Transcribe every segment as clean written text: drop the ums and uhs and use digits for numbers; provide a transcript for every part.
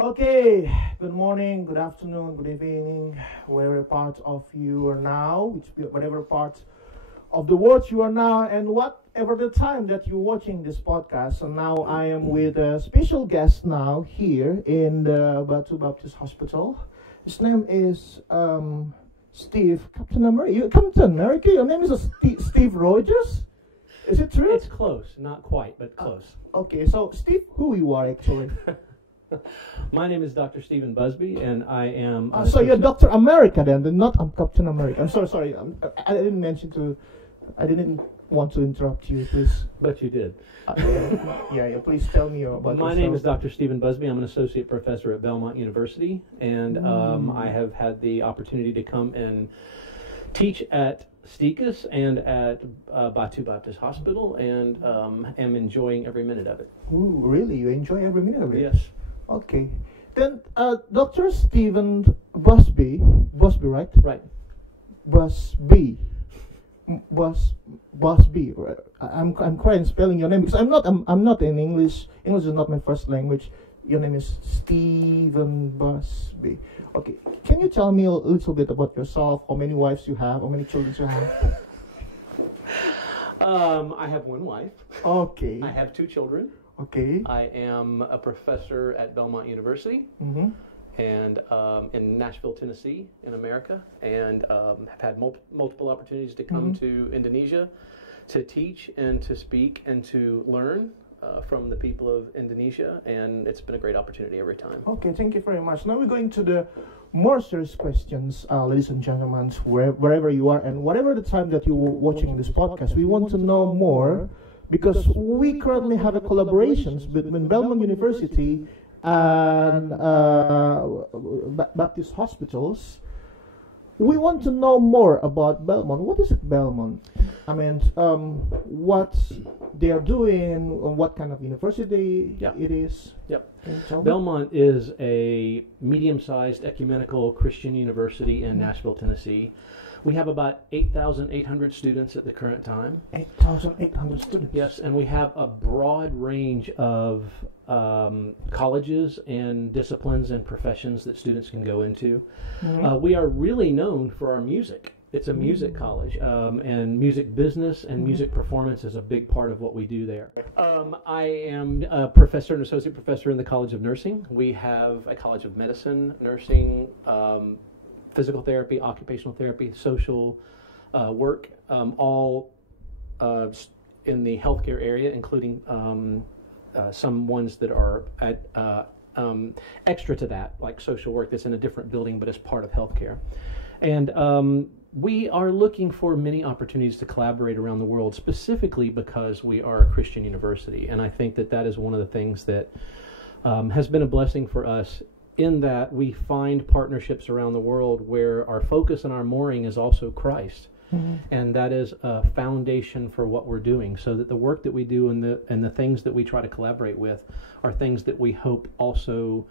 Okay, good morning, good afternoon, good evening, wherever part of you are now, whatever part of the world you are now, and whatever the time that you're watching this podcast. So now I am with a special guest now here in the Batu Baptist Hospital. His name is Steve, Captain America. Captain America, your name is Steve Rogers? Is it true? It's close, not quite, but close. Okay, so Steve, who you are actually? My name is Dr. Stephen Busby, and I am... so you're Dr. America then, not Captain America. I'm sorry. I didn't want to interrupt you, please. But you did. Yeah, please tell me about My yourself. name is Dr. Stephen Busby. I'm an associate professor at Belmont University, and I have had the opportunity to come and teach at Stikas and at Batu Baptist Hospital, and am enjoying every minute of it. Ooh, really? You enjoy every minute of it? Yes. Okay. Then, Dr. Stephen Busby, right? Right. Busby. Busby. Right. I'm quite spelling your name because I'm not in English. English is not my first language. Your name is Stephen Busby. Okay. Can you tell me a little bit about yourself? How many wives you have? How many children you have? I have one wife. Okay. I have two children. Okay. I am a professor at Belmont University. Mm-hmm. And in Nashville, Tennessee, in America, and have had multiple opportunities to come to Indonesia to teach and to speak and to learn from the people of Indonesia, and it's been a great opportunity every time. Okay, thank you very much. Now we're going to the more serious questions, ladies and gentlemen, wherever you are and whatever the time that you're watching this podcast. We want to know more because we currently have a collaborations between Belmont University and Baptist hospitals. We want to know more about Belmont. What is it, Belmont? I mean, what they are doing, what kind of university it is. Yep. Belmont is a medium-sized ecumenical Christian university in Nashville, Tennessee. We have about 8,800 students at the current time. 8,800 students. Yes, and we have a broad range of colleges and disciplines and professions that students can go into. We are really known for our music. It's a music college, and music business and music performance is a big part of what we do there. I am a professor and associate professor in the College of Nursing. We have a College of Medicine, Nursing, physical therapy, occupational therapy, social work, all in the healthcare area, including some ones that are at, extra to that, like social work that's in a different building but as part of healthcare. And we are looking for many opportunities to collaborate around the world, specifically because we are a Christian university. And I think that that is one of the things that has been a blessing for us, in that we find partnerships around the world where our focus and our mooring is also Christ. And that is a foundation for what we're doing, so that the work that we do and the things that we try to collaborate with are things that we hope also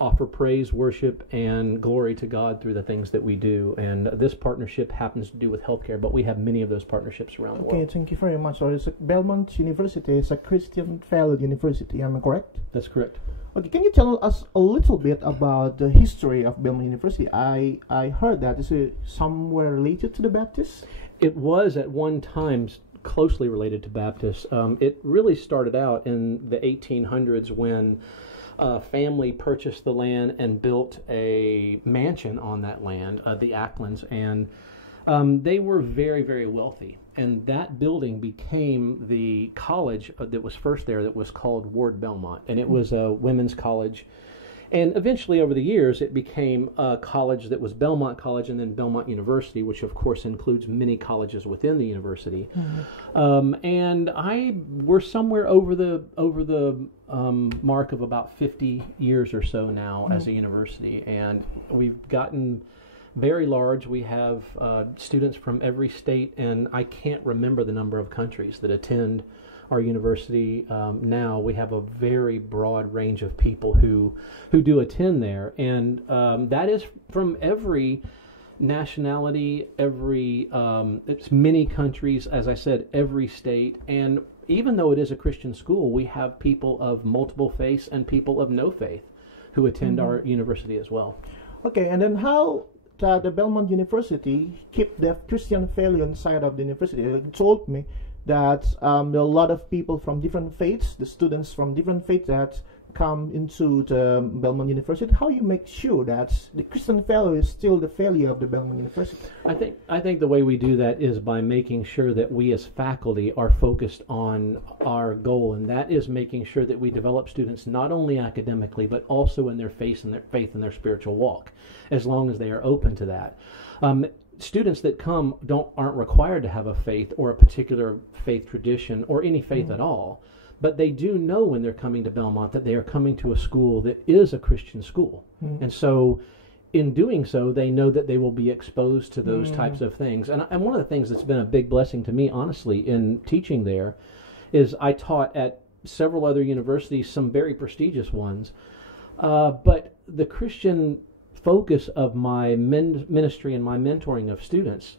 offer praise, worship, and glory to God through the things that we do. And this partnership happens to do with healthcare, but we have many of those partnerships around the world. Okay, thank you very much. So Belmont University is a Christian faith university, am I correct? That's correct. Okay, can you tell us a little bit about the history of Belmont University? I heard that is it somewhere related to the Baptists? It was at one time closely related to Baptists. It really started out in the 1800s when a family purchased the land and built a mansion on that land, the Acklands, and they were very, very wealthy. And that building became the college that was first there, that was called Ward Belmont. And it was a women's college. And eventually, over the years, it became a college that was Belmont College and then Belmont University, which, of course, includes many colleges within the university. And we're somewhere over the mark of about 50 years or so now as a university. And we've gotten very large. We have students from every state, and I can't remember the number of countries that attend our university now. We have a very broad range of people who do attend there, and that is from every nationality, every it's many countries, as I said, every state, and even though it is a Christian school, we have people of multiple faiths and people of no faith who attend our university as well. Okay, and then how the Belmont University keep the Christian value inside of the university? You told me that there are a lot of people from different faiths, the students from different faiths that come into the Belmont University. How you make sure that the Christian value is still the value of the Belmont University? I think the way we do that is by making sure that we as faculty are focused on our goal, and that is making sure that we develop students not only academically but also in their faith and their spiritual walk, as long as they are open to that. Students that come aren't required to have a faith or a particular faith tradition or any faith at all. But they do know when they're coming to Belmont that they are coming to a school that is a Christian school. And so in doing so, they know that they will be exposed to those types of things. And one of the things that's been a big blessing to me, honestly, in teaching there is I taught at several other universities, some very prestigious ones. But the Christian focus of my ministry and my mentoring of students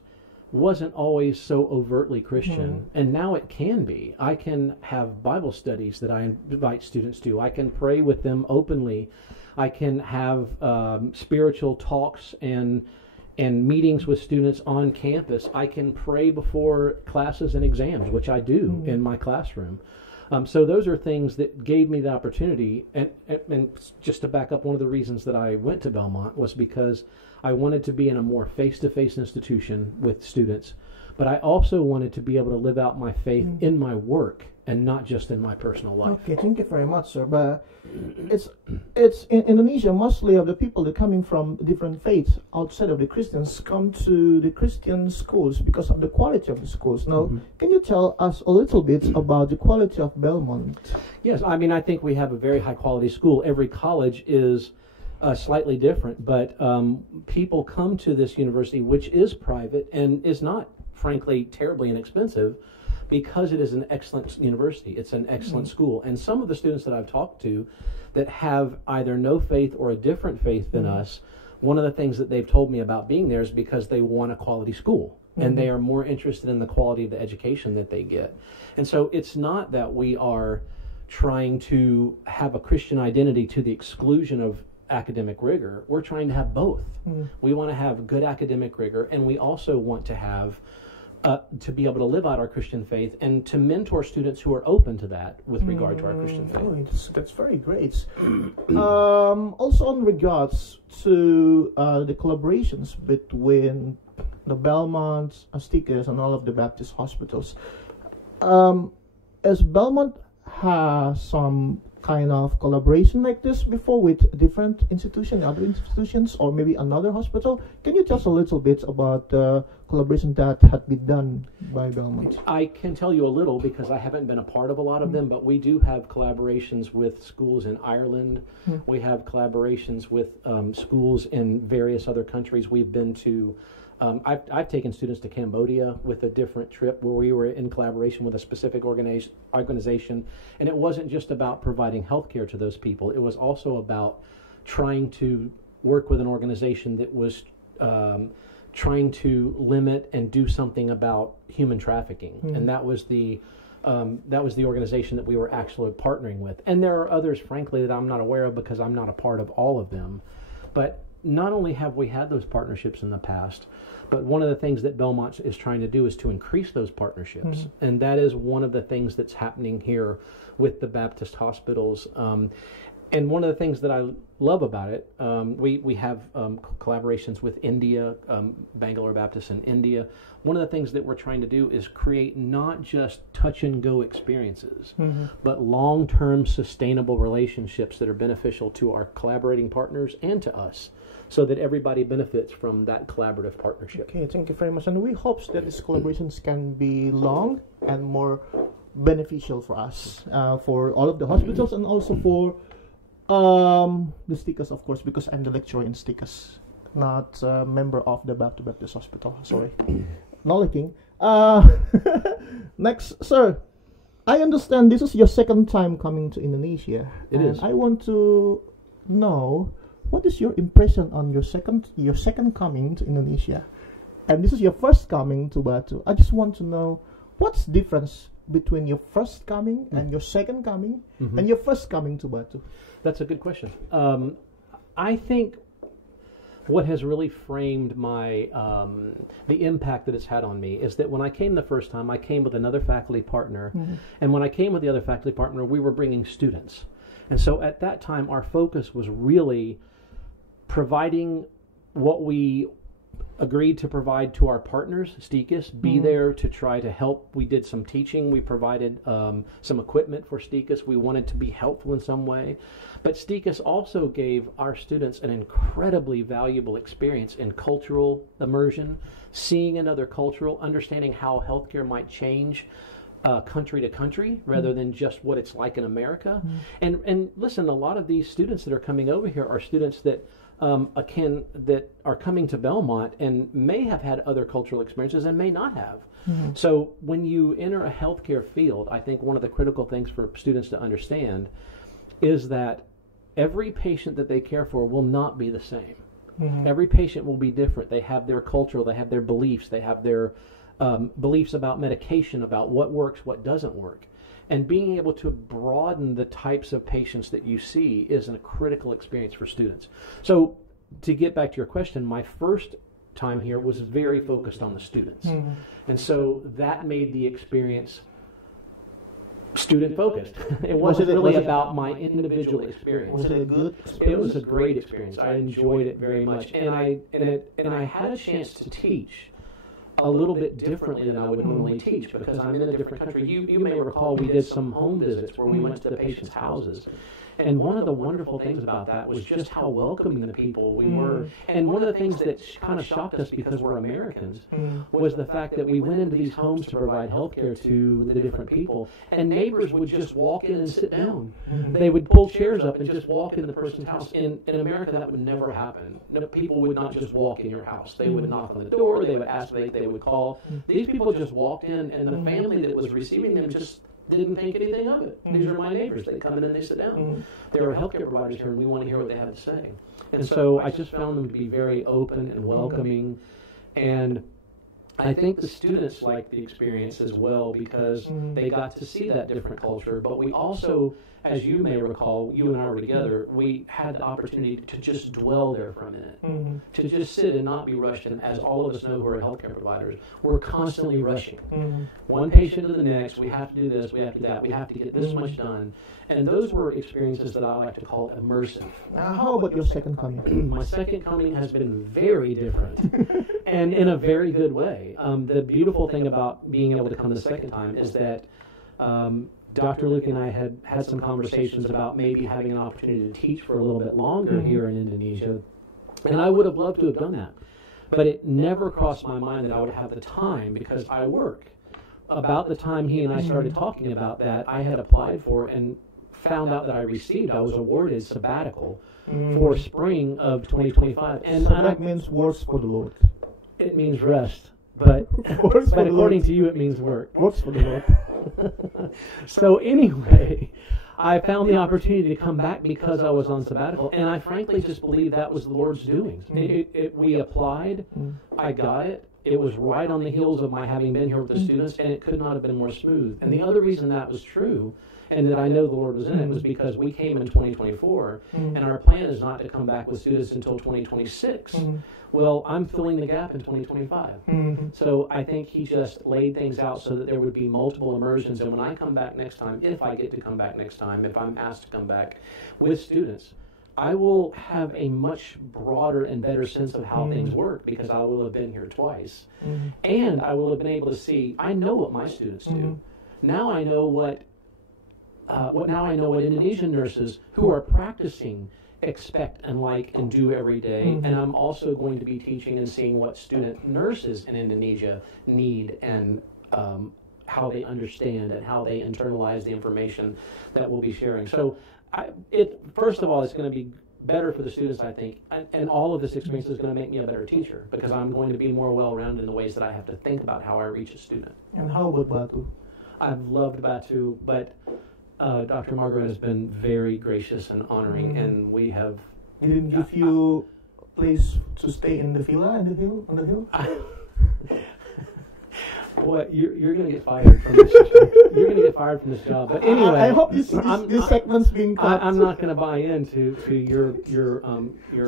wasn't always so overtly Christian, and now it can be. I can have Bible studies that I invite students to. I can pray with them openly. I can have spiritual talks and meetings with students on campus. I can pray before classes and exams, which I do in my classroom. So those are things that gave me the opportunity, and just to back up, one of the reasons that I went to Belmont was because I wanted to be in a more face-to-face institution with students, but I also wanted to be able to live out my faith in my work and not just in my personal life. Okay, thank you very much, sir. But it's in Indonesia, mostly of the people that coming from different faiths outside of the Christians come to the Christian schools because of the quality of the schools. Now, can you tell us a little bit about the quality of Belmont? Yes, I mean, I think we have a very high-quality school. Every college is slightly different, but people come to this university, which is private and is not, frankly, terribly inexpensive, because it is an excellent university. It's an excellent school. And some of the students that I've talked to that have either no faith or a different faith than us, one of the things that they've told me about being there is because they want a quality school. And they are more interested in the quality of the education that they get. And so it's not that we are trying to have a Christian identity to the exclusion of academic rigor. We're trying to have both. We want to have good academic rigor, and we also want to have to be able to live out our Christian faith and to mentor students who are open to that with regard to our Christian faith. Oh, that's very great. Also, in regards to the collaborations between the Belmont, Asticus, and all of the Baptist hospitals, as Belmont has some kind of collaboration like this before with different institutions, other institutions, or maybe another hospital? Can you tell us a little bit about the collaboration that had been done by Belmont? I can tell you a little because I haven't been a part of a lot of them, but we do have collaborations with schools in Ireland. We have collaborations with schools in various other countries. We've been to I've taken students to Cambodia with a different trip where we were in collaboration with a specific organization, and it wasn't just about providing health care to those people. It was also about trying to work with an organization that was trying to limit and do something about human trafficking, and that was the organization that we were actually partnering with. And there are others, frankly, that I'm not aware of because I'm not a part of all of them. But not only have we had those partnerships in the past, but one of the things that Belmont is trying to do is to increase those partnerships. And that is one of the things that's happening here with the Baptist hospitals. And one of the things that I love about it, we have collaborations with India, Bangalore Baptist in India. One of the things that we're trying to do is create not just touch-and-go experiences, but long-term sustainable relationships that are beneficial to our collaborating partners and to us, so that everybody benefits from that collaborative partnership. Okay, thank you very much. And we hope that these collaborations can be long and more beneficial for us, for all of the hospitals, and also for the STICAS, of course, because I'm the lecturer in STICAS, not a member of the Baptist Hospital. Sorry. Not looking. Next, sir. I understand this is your second time coming to Indonesia. It is. I want to know, what is your impression on your second coming to Indonesia? And this is your first coming to Batu. I just want to know what's the difference between your first coming and your second coming and your first coming to Batu? That's a good question. I think what has really framed my the impact that it's had on me is that when I came the first time, I came with another faculty partner, and when I came with the other faculty partner, we were bringing students. And so at that time, our focus was really providing what we agreed to provide to our partners, STICUS, be there to try to help. We did some teaching. We provided some equipment for STICUS. We wanted to be helpful in some way. But STICUS also gave our students an incredibly valuable experience in cultural immersion, seeing another cultural, understanding how healthcare might change country to country rather than just what it's like in America. And listen, a lot of these students that are coming over here are students that that are coming to Belmont and may have had other cultural experiences and may not have. So when you enter a healthcare field, I think one of the critical things for students to understand is that every patient that they care for will not be the same. Every patient will be different. They have their cultural, they have their beliefs, they have their beliefs about medication, about what works, what doesn't work. And being able to broaden the types of patients that you see is a critical experience for students. So to get back to your question, my first time here was very focused on the students. And so that made the experience student focused. It wasn't really about my individual experience. Was it a good experience? It was a great experience. I enjoyed it very much. And I had a chance to teach a little bit differently than I would normally teach because I'm in a different country. You may recall we did some home visits where we went to the patients' houses. And one of the wonderful things about that was just how welcoming the people we were. And one of the things that kind of shocked us because we're Americans was the fact that we went into these homes to provide health care to the different people, and neighbors would just walk in and sit down. They would pull chairs up and just walk in the person's house. In America, that would never happen. People would not just walk in your house. They would knock on the door, they would ask, they would call. These people just walked in, and the family that was receiving them just didn't think anything of it. These are my neighbors. They come in and they sit down. There are healthcare providers here, and we want to hear what they have to say. And so I just found them to be very open and welcoming. And I think the students liked the experience as well because they got to see that different culture. But we also, as you may recall, you and I were together, we had the opportunity to just dwell there for a minute, to just sit and not be rushed. And as all of us know who are healthcare providers, we're constantly rushing. One patient to the next, we have to do this, we have to do that, we have to get this much done. And those were experiences that I like to call immersive. How about your second coming? My second coming has been very different and in a very good way. The beautiful thing about being able to come the second time is that Dr. Luke and I had some conversations about maybe having an opportunity to teach for a little bit longer here in Indonesia. And I would have loved to have done that. But it never crossed my mind that I would have the time because I work. About the time he and I started talking about that, I had applied for and found out that I was awarded sabbatical for spring of 2025. And so that means works for the Lord. It means rest. But according to you, it means work. Works for the Lord. So anyway, I found the opportunity to come back because I was on sabbatical, and I frankly just believe that was the Lord's doing. We applied, I got it. It was right on the heels of my having been here with the students, and it could not have been more smooth. And the other reason that was true, and that I know the Lord was in it, was because we came in 2024, and our plan is not to come back with students until 2026. Well, I'm filling the gap in 2025. So I think he just laid things out so that there would be multiple immersions. And when I come back next time, if I get to come back next time, if I'm asked to come back with students, I will have a much broader and better sense of how things work because I will have been here twice. And I will have been able to see, I know what my students do. Now I know what Indonesian nurses who are practicing expect and like and do every day. And I'm also going to be teaching and seeing what student nurses in Indonesia need and how they understand and how they internalize the information that we'll be sharing. So first of all, it's going to be better for the students, I think, and all of this experience is going to make me a better teacher because I'm going to be more well-rounded in the ways that I have to think about how I reach a student. And how about Batu? I've loved Batu, but Dr. Margaret has been very gracious and honoring, and we have... Didn't give you a place to stay in the villa, on the hill? Boy, you're going to get fired from this job. You're going to get fired from this job. But anyway, I hope this segment's being cut. I'm not going to buy into your.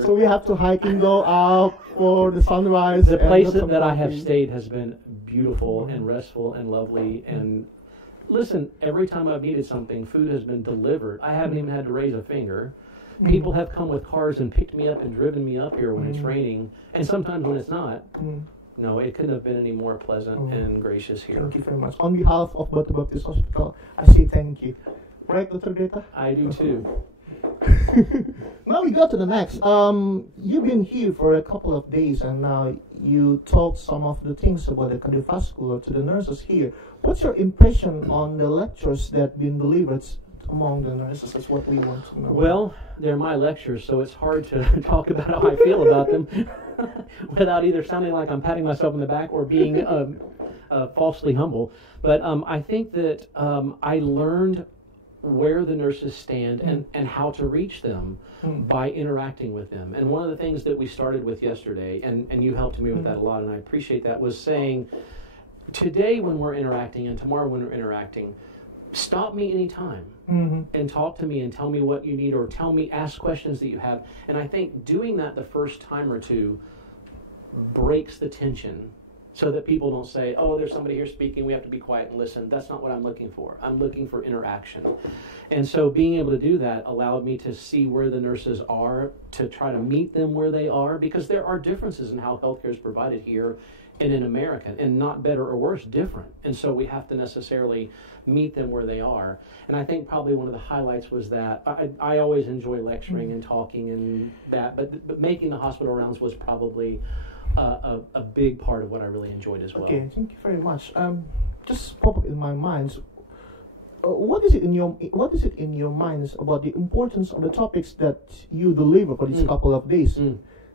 So we have to hike and go out for the sunrise. The place that I have stayed has been beautiful and restful and lovely. And listen, every time I've needed something, food has been delivered. I haven't even had to raise a finger. People have come with cars and picked me up and driven me up here when it's raining, and sometimes when it's not. No, it couldn't have been any more pleasant and gracious here. Thank you very much. On behalf of Batu Baptist Hospital, I say thank you. Right, Dr. Greta? I do too. Now we go to the next. You've been here for a couple of days, and now you taught some of the things about the cardiovascular to the nurses here. What's your impression on the lectures that been delivered among the nurses? That's what we want to know. Well, they're my lectures, so it's hard to talk about how I feel about them without either sounding like I'm patting myself on the back or being falsely humble. But I think that I learned where the nurses stand and how to reach them by interacting with them. And one of the things that we started with yesterday, and you helped me with that a lot, and I appreciate that, was saying, today when we're interacting and tomorrow when we're interacting, stop me anytime and talk to me and tell me what you need, or ask questions that you have. And I think doing that the first time or two breaks the tension so that people don't say, oh, there's somebody here speaking, we have to be quiet and listen. That's not what I'm looking for. I'm looking for interaction. And so being able to do that allowed me to see where the nurses are, to try to meet them where they are, because there are differences in how healthcare is provided here and in America, and not better or worse, different. And so we have to necessarily meet them where they are. And I think probably one of the highlights was that I always enjoy lecturing and talking and that, but making the hospital rounds was probably a big part of what I really enjoyed as well. Okay, thank you very much. Just pop up in my mind. What is it in your minds about the importance of the topics that you deliver for these couple of days,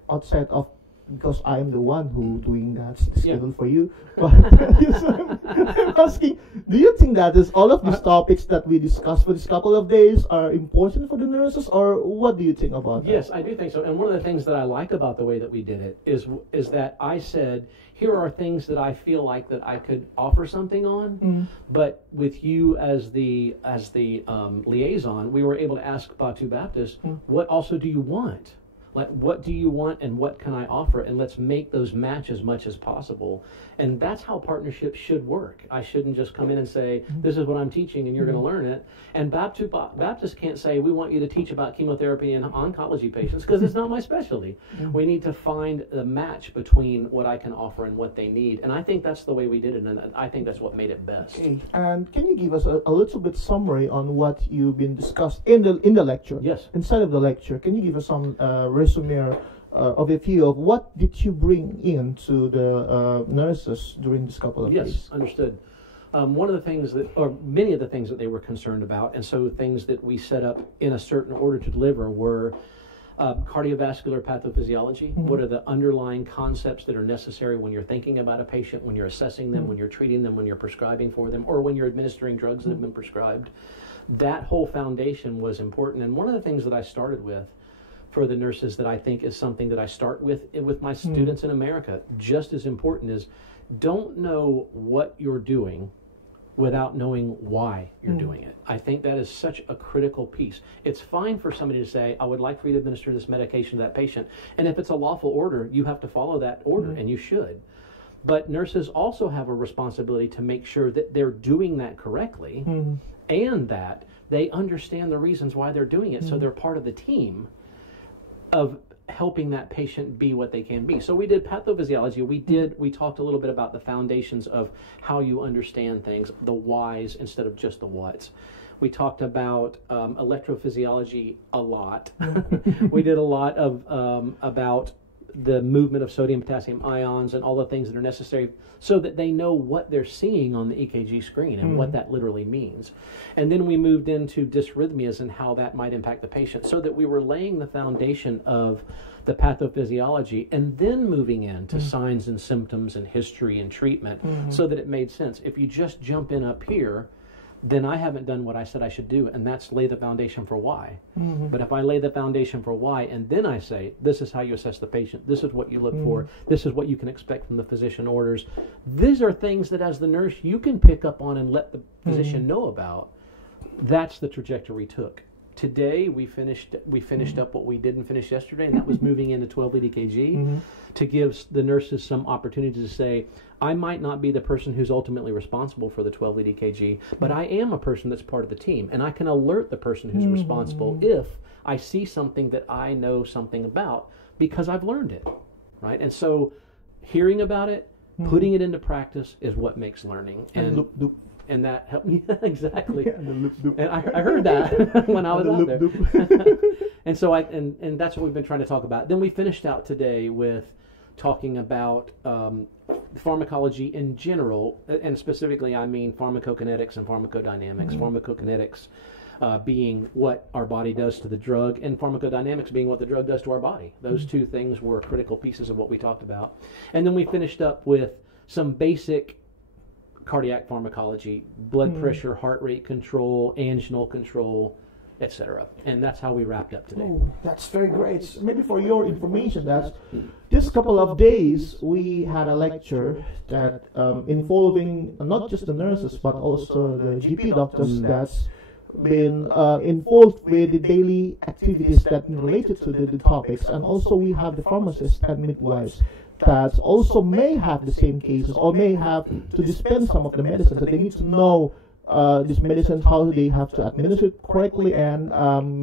outside of, because I am the one who doing that schedule for you. But I'm asking, do you think that is all of these topics that we discussed for this couple of days are important for the nurses, or what do you think about that? Yes, I do think so. And one of the things that I like about the way that we did it is that I said, here are things that I feel like that I could offer something on, but with you as the liaison, we were able to ask Batu Baptist, what also do you want? Like, what do you want and what can I offer? And let's make those match as much as possible. And that's how partnerships should work. I shouldn't just come in and say, this is what I'm teaching and you're going to learn it. And Baptist can't say, we want you to teach about chemotherapy in oncology patients, because it's not my specialty. We need to find the match between what I can offer and what they need. And I think that's the way we did it, and I think that's what made it best. Okay. And can you give us a little bit summary on what you've been discussed in the lecture? Yes. Inside of the lecture, can you give us some resume of a few of what did you bring in to the nurses during this couple of days? Yes, understood. One of the things or many of the things that they were concerned about, and so things that we set up in a certain order to deliver, were cardiovascular pathophysiology. What are the underlying concepts that are necessary when you're thinking about a patient, when you're assessing them, when you're treating them, when you're prescribing for them, or when you're administering drugs that have been prescribed? That whole foundation was important. And one of the things that I started with for the nurses, that I think is something that I start with my students in America, just as important, is don't know what you're doing without knowing why you're doing it. I think that is such a critical piece. It's fine for somebody to say, I would like for you to administer this medication to that patient. And if it's a lawful order, you have to follow that order, and you should. But nurses also have a responsibility to make sure that they're doing that correctly, and that they understand the reasons why they're doing it, so they're part of the team of helping that patient be what they can be. So we did pathophysiology. We talked a little bit about the foundations of how you understand things, the whys instead of just the whats. We talked about electrophysiology a lot. We did a lot of about the movement of sodium potassium ions and all the things that are necessary so that they know what they're seeing on the EKG screen and what that literally means. And then we moved into dysrhythmias and how that might impact the patient, so that we were laying the foundation of the pathophysiology and then moving into signs and symptoms and history and treatment, so that it made sense. If you just jump in up here, then I haven't done what I said I should do, and that's lay the foundation for why. But if I lay the foundation for why, and then I say, this is how you assess the patient, this is what you look for, this is what you can expect from the physician orders, these are things that as the nurse you can pick up on and let the physician know about. That's the trajectory we took. Today we finished up what we didn't finish yesterday, and that was moving into 12 lead EKG to give the nurses some opportunity to say, I might not be the person who's ultimately responsible for the 12 lead EKG, but I am a person that's part of the team, and I can alert the person who's responsible if I see something that I know something about because I've learned it, right? And so hearing about it, putting it into practice is what makes learning. And that helped me. Exactly. And I heard that when I was out there. And so and that's what we've been trying to talk about. Then we finished out today with talking about pharmacology in general, and specifically I mean pharmacokinetics and pharmacodynamics. Pharmacokinetics being what our body does to the drug, and pharmacodynamics being what the drug does to our body. Those two things were critical pieces of what we talked about. And then we finished up with some basic cardiac pharmacology, blood pressure, heart rate control, anginal control, etc. And that's how we wrapped up today. Oh, that's very great. Maybe for your information, that this couple of days we had a lecture that involving not just the nurses but also the GP doctors that's been involved with the daily activities that related to the topics, and also we have the pharmacists and midwives that also may have the same cases or may have to dispense some of the medicines, that they need to know these medicines, how they have to administer it correctly, and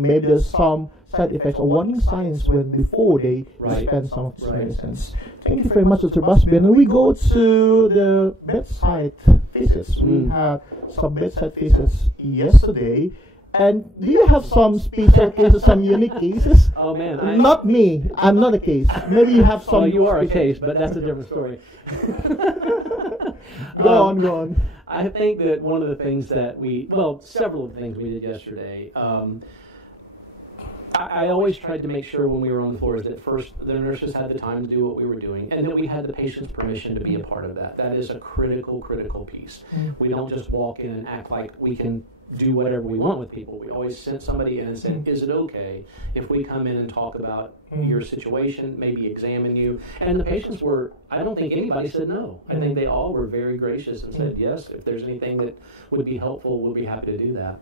maybe there's some side effects or warning signs when before they dispense some of these medicines. Thank you very much, Dr. Busby. And we go to the bedside visits. We had some bedside visits yesterday. And do you have some special cases, some unique cases? Oh man, not me. I'm not a case. Maybe you have some. Well, you are a case, but that's a different story. Go on. I think that one of the things that several of the things we did yesterday, I always tried to make sure when we were on the floors that first the nurses had the time to do what we were doing, and that we had the patient's permission to be a part of that. That is a critical piece. We don't just walk in and act like we can do whatever we want with people. We always sent somebody in and said, is it okay if we come in and talk about your situation, maybe examine you? And the patients I don't think anybody said no. I think they all were very gracious and said, yes, if there's anything that would be helpful, we'll be happy to do that.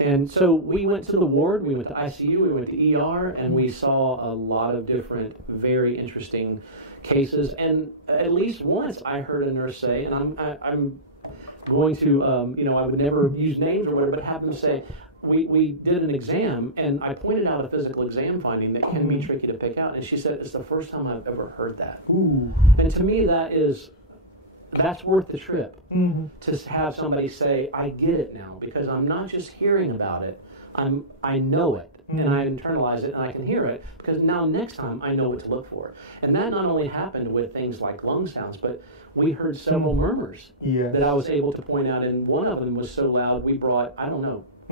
And so we went to the ward, we went to ICU, we went to ER, and we saw a lot of different, very interesting cases. And at least once I heard a nurse say, and I'm going to, I would never use names or whatever, but have them say, we did an exam, and I pointed out a physical exam finding that can be tricky to pick out, and she said, it's the first time I've ever heard that. Ooh. And to me, that's worth the trip, to have somebody say, I get it now, because I'm not just hearing about it, I know it, and I internalize it, and I can hear it, because now next time I know what to look for. And that not only happened with things like lung sounds, but we heard several murmurs that I was able to point out, and one of them was so loud we brought,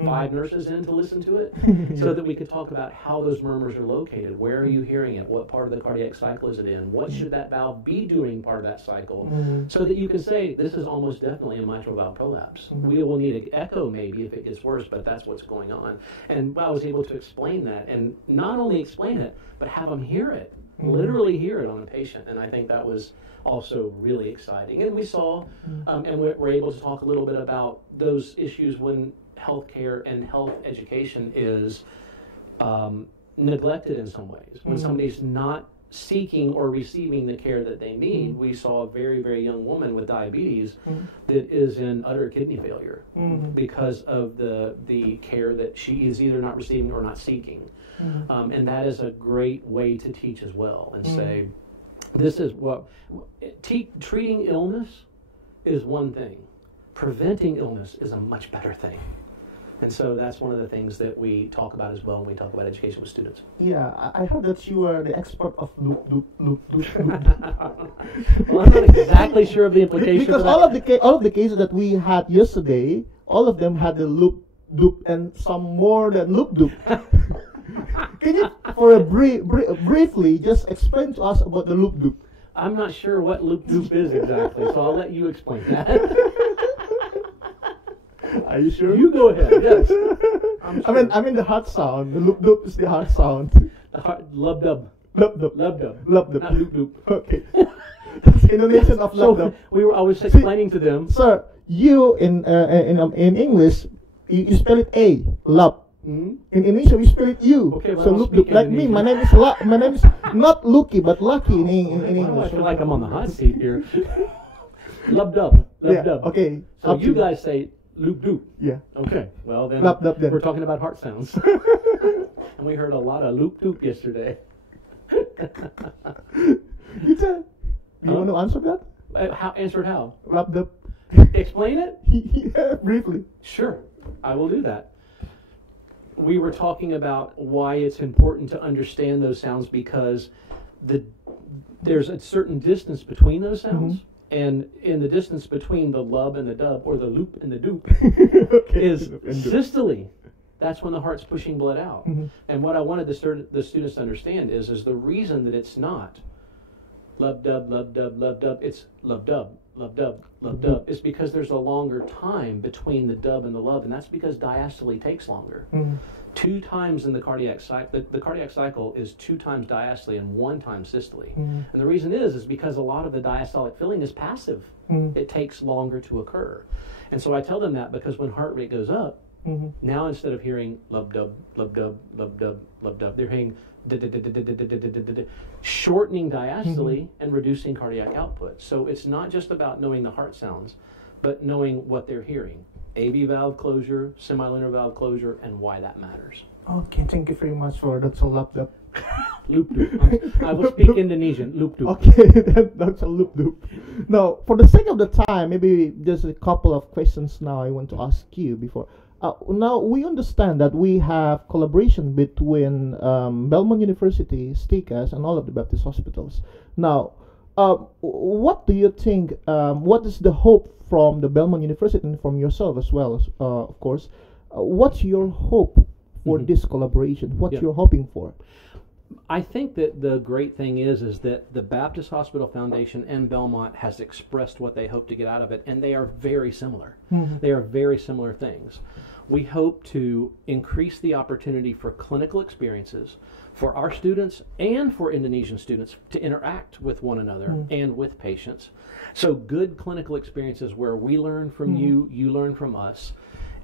5 nurses in to listen to it, so that we could talk about how those murmurs are located. Where are you hearing it? What part of the cardiac cycle is it in? What should that valve be doing part of that cycle? So that you can say, this is almost definitely a mitral valve prolapse. We will need an echo maybe if it gets worse, but that's what's going on. And I was able to explain that, and not only explain it, but have them hear it, literally hear it on a patient. And I think that was also really exciting. And we saw, and we're able to talk a little bit about those issues when healthcare and health education is neglected in some ways. When somebody's not seeking or receiving the care that they need. We saw a very, very young woman with diabetes that is in utter kidney failure because of the care that she is either not receiving or not seeking. And that is a great way to teach as well, and say, this is what treating illness is one thing. Preventing illness is a much better thing. And so that's one of the things that we talk about as well when we talk about education with students. Yeah, I heard that you are the expert of loop. Well, I'm not exactly sure of the implications. Because all of the cases that we had yesterday, all of them had the loop, and some more than loop. Can you, for a briefly, just explain to us about the loop? I'm not sure what loop is exactly, so I'll let you explain that. Are you sure? You go ahead. Yes. I mean the heart sound. The loop doop is the heart sound. The heart, lub dub. Lub dub. Lub dub. Lub dub. Not loop doop. Okay. That's Indonesian of lub dub. I was explaining to them. Sir, you in English, you spell it A, lub. Mm-hmm. In Indonesia, we spell it U. Okay, well, so look, like me, my name is not Lucky, but Lucky in English. I feel like I'm on the hot seat here. Lub dub. Lub dub. Okay. So you guys say loop doop. Yeah. Okay. Well then, lub dub then. We're talking about heart sounds. And we heard a lot of loop doop yesterday. You want to answer that? Answered how? Lub dub. Explain it? Yeah, briefly. Sure. I will do that. We were talking about why it's important to understand those sounds because there's a certain distance between those sounds. Mm-hmm. And in the distance between the lub and the dub, or the loop and the doop, is systole. That's when the heart's pushing blood out. Mm-hmm. And what I wanted the students to understand is the reason that it's not lub dub, lub dub, lub dub, it's lub dub, lub dub, lub dub, is because there's a longer time between the dub and the lub, and that's because diastole takes longer. Mm-hmm. 2 times in the cardiac cycle, the cardiac cycle is 2 times diastole and 1 time systole. Mm-hmm. And the reason is because a lot of the diastolic filling is passive. Mm-hmm. It takes longer to occur. And so I tell them that because when heart rate goes up, mm-hmm. now instead of hearing lub dub, lub dub, lub dub, lub dub, they're hearing shortening diastole mm-hmm. and reducing cardiac output. So it's not just about knowing the heart sounds, but knowing what they're hearing. AV valve closure, semilunar valve closure, and why that matters. Okay, thank you very much for that's a lub dub. Loop doop. I will speak Indonesian. Loop doop. Okay, that's a loop doop. Now, for the sake of the time, maybe there's a couple of questions now I want to ask you before. Now, we understand that we have collaboration between Belmont University, STICAS, and all of the Baptist hospitals. Now, what do you think, what is the hope from the Belmont University and from yourself as well, of course? What's your hope for mm-hmm. this collaboration? What you're hoping for? I think that the great thing is that the Baptist Hospital Foundation and Belmont has expressed what they hope to get out of it, and they are very similar. Mm-hmm. They are very similar things. We hope to increase the opportunity for clinical experiences for our students and for Indonesian students to interact with one another mm-hmm. and with patients. So good clinical experiences where we learn from mm-hmm. you learn from us,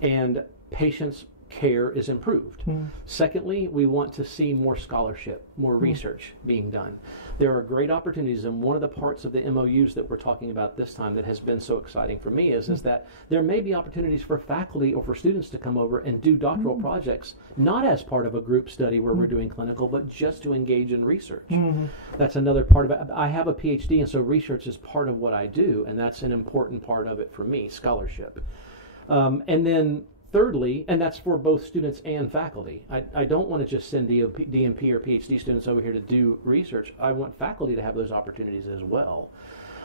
and patients' care is improved. Mm-hmm. Secondly, we want to see more scholarship, more mm-hmm. research being done. There are great opportunities, and one of the parts of the MOUs that we're talking about this time that has been so exciting for me is that there may be opportunities for faculty or for students to come over and do doctoral mm-hmm. projects, not as part of a group study where mm-hmm. we're doing clinical, but just to engage in research. Mm-hmm. That's another part of it. I have a PhD, and so research is part of what I do, and that's an important part of it for me, scholarship. And then thirdly, and that's for both students and faculty, I don't want to just send DNP or PhD students over here to do research. I want faculty to have those opportunities as well.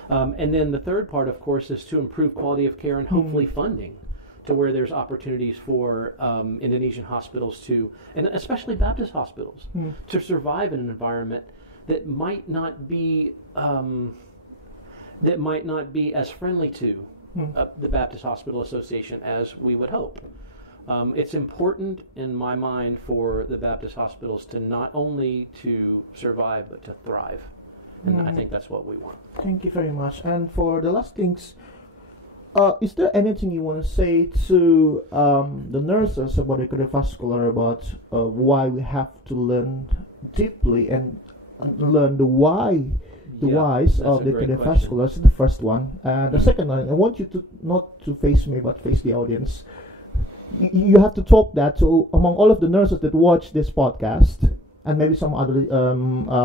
And then the third part, of course, is to improve quality of care and hopefully funding to where there's opportunities for Indonesian hospitals to, and especially Baptist hospitals, to survive in an environment that might not be as friendly to the Baptist Hospital Association as we would hope. It's important in my mind for the Baptist hospitals to not only to survive but to thrive, and I think that's what we want. Thank you very much. And for the last things, is there anything you want to say to the nurses about the cardiovascular, about why we have to learn deeply and learn the why? The whys of the cardiovascular. That's the first one. The second one, I want you to not to face me, but face the audience. You have to talk that to among all of the nurses that watch this podcast, and maybe some other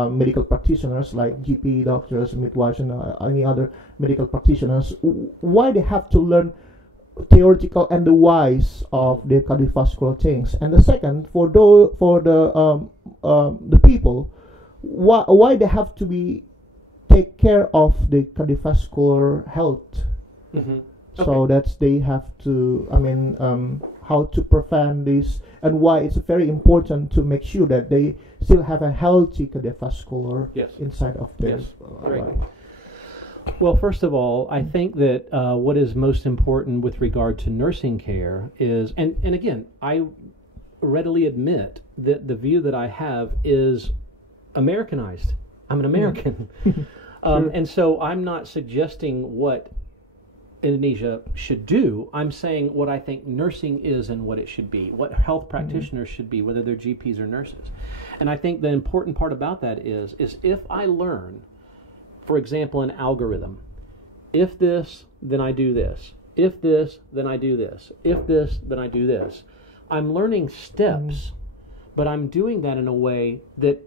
medical practitioners like GP, doctors, midwives, and any other medical practitioners. Why they have to learn theoretical and the whys of the cardiovascular things. And the second, for the people, why they have to be take care of the cardiovascular health. Mm-hmm. So that they have to, how to prevent this, and why it's very important to make sure that they still have a healthy cardiovascular inside of their body. Well, first of all, I think that what is most important with regard to nursing care is, and again, I readily admit that the view that I have is Americanized. I'm an American. Sure. And so I'm not suggesting what Indonesia should do. I'm saying what I think nursing is and what it should be, what health practitioners should be, whether they're GPs or nurses. And I think the important part about that is if I learn, for example, an algorithm, if this, then I do this. If this, then I do this. If this, then I do this. I'm learning steps, but I'm doing that in a way that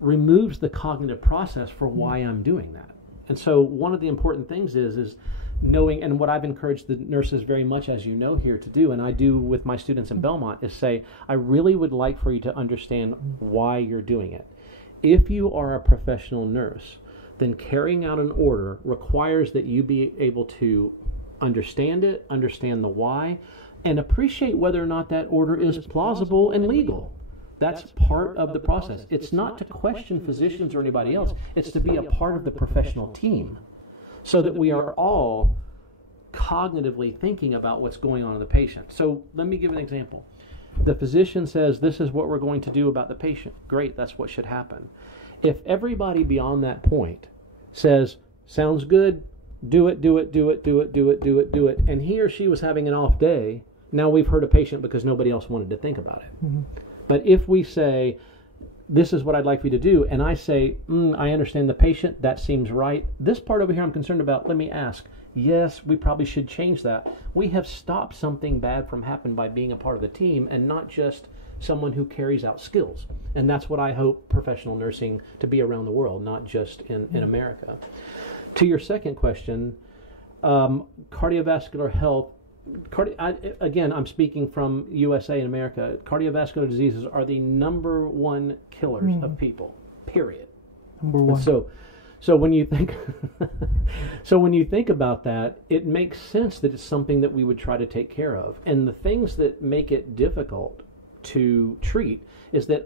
removes the cognitive process for why I'm doing that. And so one of the important things is knowing, and what I've encouraged the nurses very much, as you know, here to do, and I do with my students in Belmont, is say, I really would like for you to understand why you're doing it. If you are a professional nurse, then carrying out an order requires that you be able to understand it, understand the why, and appreciate whether or not that order is plausible and legal. That's part of the process. It's not to question physicians or anybody else. It's to be a part of the professional team so that we are all cognitively thinking about what's going on in the patient. So let me give an example. The physician says, this is what we're going to do about the patient. Great, that's what should happen. If everybody beyond that point says, sounds good, do it, do it, do it, do it, do it, do it, do it, and he or she was having an off day, now we've hurt a patient because nobody else wanted to think about it. But if we say, this is what I'd like for you to do, and I say, I understand the patient, that seems right. This part over here I'm concerned about, let me ask. Yes, we probably should change that. We have stopped something bad from happening by being a part of the team and not just someone who carries out skills. And that's what I hope professional nursing to be around the world, not just in America. To your second question, cardiovascular health, again, I'm speaking from USA and America. Cardiovascular diseases are the number one killers of people, period. Number one. So when you think about that, it makes sense that it's something that we would try to take care of. And the things that make it difficult to treat is that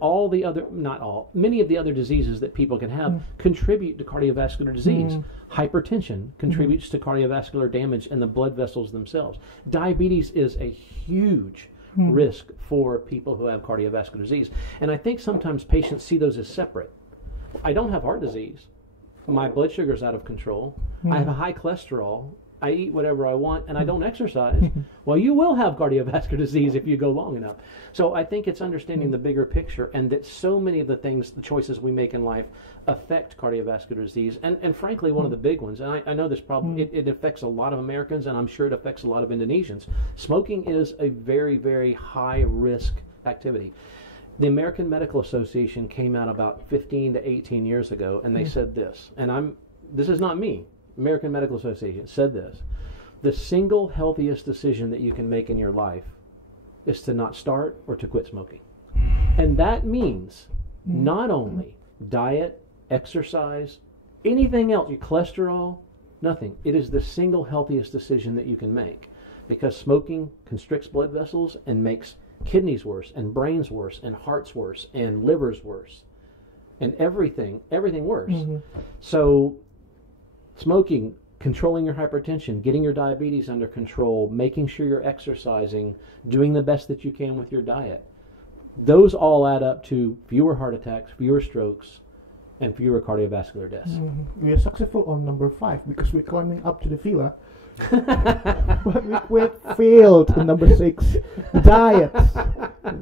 many of the other diseases that people can have contribute to cardiovascular disease. Hypertension contributes to cardiovascular damage in the blood vessels themselves. Diabetes is a huge risk for people who have cardiovascular disease. And I think sometimes patients see those as separate. I don't have heart disease. My blood sugar's out of control. I have a high cholesterol. I eat whatever I want, and I don't exercise. Well, you will have cardiovascular disease if you go long enough. So I think it's understanding the bigger picture, and that so many of the things, the choices we make in life, affect cardiovascular disease. And frankly, one of the big ones, and I know this problem, it affects a lot of Americans, and I'm sure it affects a lot of Indonesians. Smoking is a very, very high-risk activity. The American Medical Association came out about 15 to 18 years ago, and they said this, and this is not me. American Medical Association said this: the single healthiest decision that you can make in your life is to not start or to quit smoking. And that means not only diet, exercise, anything else, your cholesterol, nothing. It is the single healthiest decision that you can make, because smoking constricts blood vessels and makes kidneys worse and brains worse and hearts worse and livers worse and everything worse. So smoking, controlling your hypertension, getting your diabetes under control, making sure you're exercising, doing the best that you can with your diet, those all add up to fewer heart attacks, fewer strokes, and fewer cardiovascular deaths. We are successful on number 5 because we're climbing up to the villa. But we failed in number 6, diet.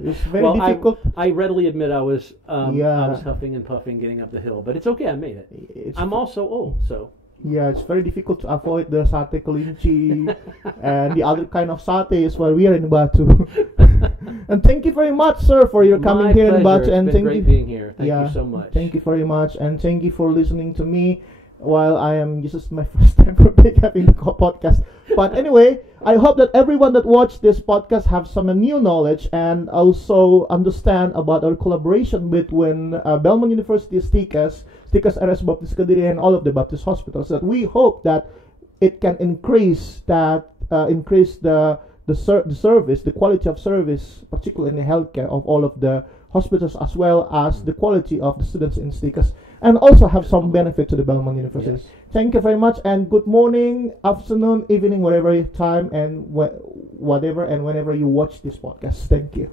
It's very difficult. I readily admit I was huffing and puffing getting up the hill, but it's okay, I made it. I'm also old, so. Yeah, it's very difficult to avoid the sate kelinci and the other kind of sates while we are in Batu. And thank you very much, sir, for your coming here in Batu. And it's been great being here. Thank you so much. Thank you very much, and thank you for listening to me while this is my first time for having the podcast. But anyway, I hope that everyone that watched this podcast have some new knowledge and also understand about our collaboration between Belmont University Stikas RS Baptist Kediri, and all of the Baptist hospitals. That we hope that it can increase the service, the quality of service, particularly in the healthcare of all of the hospitals as well as the quality of the students in STICAS, and also have some benefit to the Belmont University. Yes. Thank you very much, and good morning, afternoon, evening, whatever time and whatever and whenever you watch this podcast. Thank you.